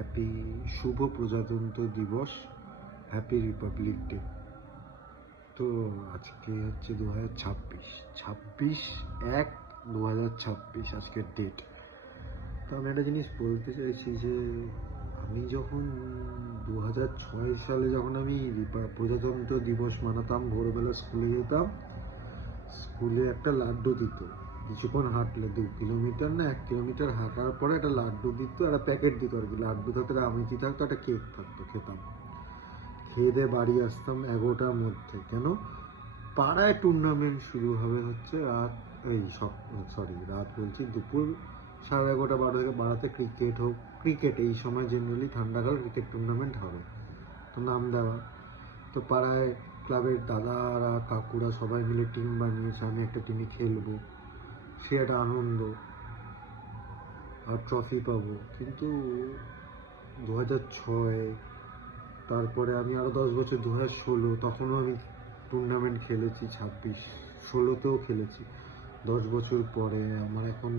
Happy শুভ প্রজাতন্ত্র দিবস, happy Republic day. তো আজকে হচ্ছে 2026, 26/1/2026 আজকের ডেট। তো আমি একটা জিনিস বলতে চাইছি যে আমি যখন 2006 সালে যখন আমি প্রজাতন্ত্র দিবস মানাতাম, ভোরবেলা স্কুলে যেতাম, স্কুলে একটা লাড্ডু দিত। কিছুক্ষণ হাঁটলে 2 কিলোমিটার না 1 কিলোমিটার হাঁটার পরে একটা লাড্ডু দিত, একটা প্যাকেট দিত আর কি। লাড্ডু থাকতো, একটা আমিতি থাকতো, একটা কেক থাকতো, খেতাম। খেয়ে দিয়ে বাড়ি আসতাম 11টার মধ্যে। কেন? পাড়ায় টুর্নামেন্ট শুরু হবে হচ্ছে রাত বলছি, দুপুর 11:30 12 থেকে 12তে ক্রিকেট এই সময় জেনারেলি ঠান্ডাকাল ক্রিকেট টুর্নামেন্ট হবে। তো নাম দেওয়া, তো পাড়ায় ক্লাবের দাদারা কাকুরা সবাই মিলে টিম বানিয়েছে, আমি একটা টিমে খেলবো, সে একটা আনন্দ আর ট্রফি পাবো। কিন্তু 2006, তারপরে আমি আরও 10 বছর 2016, তখনও আমি টুর্নামেন্ট খেলেছি, 26-16তেও খেলেছি। 10 বছর পরে আমার এখন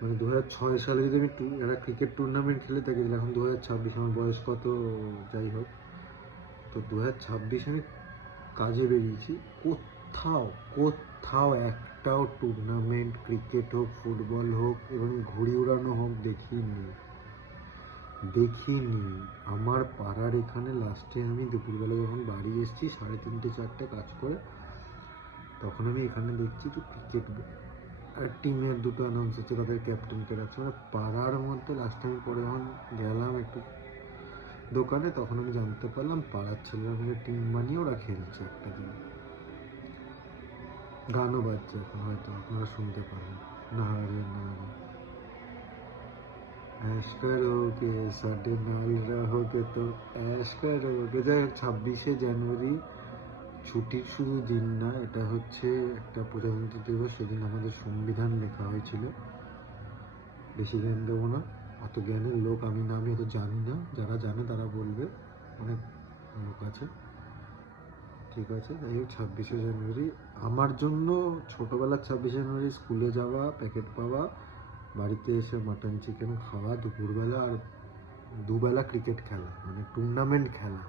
মানে 2006 সালে যদি আমি একটা ক্রিকেট টুর্নামেন্ট খেলে থাকি, এখন 2026, আমার বয়স কত যাই হোক, তো 2026 আমি কাজে বেরিয়েছি, কোথাও একটাও টুর্নামেন্ট, ক্রিকেট হোক, ফুটবল হোক এবং ঘুড়ি উড়ানো হোক দেখিনি। আমার পাড়ার এখানে লাস্টে আমি দুপুরবেলা যখন বাড়ি এসেছি 3:30 4টে কাজ করে, তখন আমি এখানে দেখছি তো ক্রিকেট আর টিমের দুটো অ্যানাউন্স হচ্ছে, তাদের ক্যাপ্টেনকে রাখছে। মানে পাড়ার মধ্যে লাস্ট টাইম পরে যখন গেলাম একটু দোকানে, তখন আমি জানতে পারলাম পাড়ার ছেলেরা মিলে টিম বানিয়ে ওরা খেলছে একটা দিন। গানও বাজছে, এখন হয়তো আপনারা শুনতে পারেন, না রে না রে ऐश करोगे साढ़े नाल रहोगे तो ऐश करोगे। যাই হোক, 26শে জানুয়ারি ছুটির শুধু দিন না, এটা হচ্ছে একটা প্রজাতন্ত্র দিবস। সেদিন আমাদের সংবিধান লেখা হয়েছিল। বেশি জ্ঞান দেবো না, অত জ্ঞানের লোক আমি না, আমি অত জানি না। যারা জানে তারা বলবে, অনেক লোক আছে, ঠিক আছে। যাই হোক, 26শে জানুয়ারি আমার জন্য ছোটোবেলার 26শে জানুয়ারি স্কুলে যাওয়া, প্যাকেট পাওয়া, বাড়িতে এসে মাটন চিকেন খাওয়া দুপুরবেলা, আর দুবেলা ক্রিকেট খেলা, মানে টুর্নামেন্ট খেলা।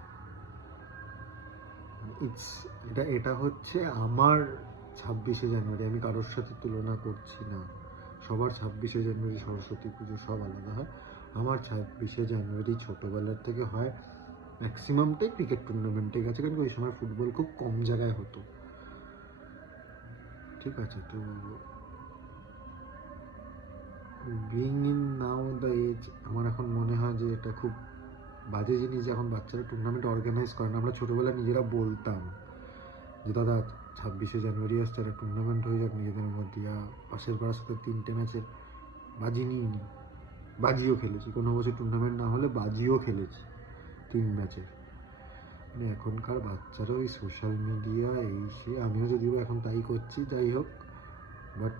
এটা হচ্ছে আমার 26শে জানুয়ারি। আমি কারোর সাথে তুলনা করছি না, সবার 26শে জানুয়ারি, সরস্বতী পুজো সব আলাদা হয়। আমার 26শে জানুয়ারি ছোটোবেলার থেকে হয় ম্যাক্সিমামটাই ক্রিকেট টুর্নামেন্টে গেছে, কিন্তু ওই সময় ফুটবল খুব কম জায়গায় হতো, ঠিক আছে। তো being in now the age, আমার এখন মনে হয় যে এটা খুব বাজে জিনিস যে এখন বাচ্চারা টুর্নামেন্ট অর্গানাইজ করে না। আমরা ছোটোবেলা নিজেরা বলতাম যে দাদা 26শে জানুয়ারি আসছে, একটা টুর্নামেন্ট হয়ে যাক নিজেদের মধ্যে। পাশের পাড়ার সাথে 3টে ম্যাচে বাজি নিয়ে নিই, বাজিও খেলেছি, কোনো বছর টুর্নামেন্ট না হলে বাজিও খেলেছি 3 ম্যাচের। মানে এখনকার বাচ্চারা ওই সোশ্যাল মিডিয়া এই সে, আমিও যদিও এখন তাই করছি, যাই হোক। বাট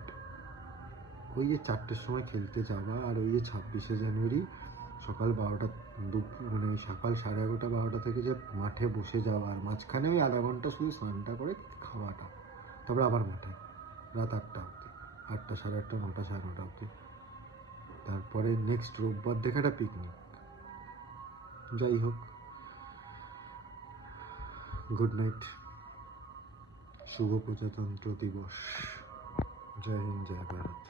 ওই যে 4টের সময় খেলতে যাওয়া, আর ওই যে 26শে জানুয়ারি সকাল 12টা, মানে সকাল 11:30 12টা থেকে যে মাঠে বসে যাওয়া, আর মাঝখানে ওই আধা ঘন্টা শুধু স্নানটা করে খাওয়াটা, তারপরে আবার মাঠে রাত 8টা অবধি, 8টা 8:30 9টা 9:30 অবধি, তারপরে নেক্সট রোববার দেখে একটা পিকনিক। যাই হোক, গুড নাইট, শুভ প্রজাতন্ত্র দিবস, জয় হিন্দ, জয় ভারত।